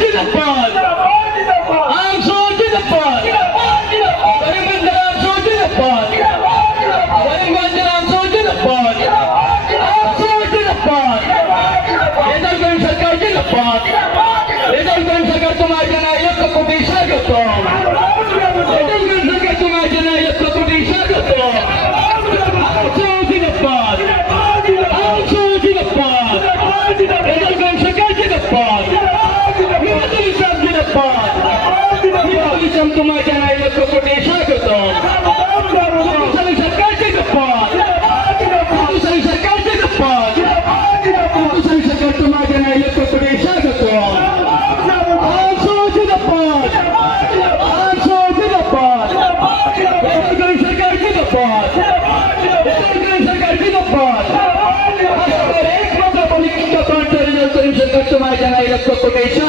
जिंदाबाद आमसो जिंदाबाद गरिबंधन आमसो जिंदाबाद गरिबंधन आमसो जिंदाबाद आमसो जिंदाबाद येदलगण सरकार जिंदाबाद येदलगण सरकार तुम्हारे नायक कोटी स्वागत येदलगण सरकार तुम्हारे नायक कोटी स्वागत आमसो जिंदाबाद आमसो जिंदाबाद येदलगण सरकार जिंदाबाद Isang tumatanay na kokotisya ko to. Isang sarkar jigapat. Isang sarkar jigapat. Isang sarkar tumatanay na kokotisya ko to. Aso jigapat. Aso jigapat. Isang sarkar jigapat. Isang sarkar jigapat. Ek mga politika kontra rin ang sarkar tumatanay na kokotisya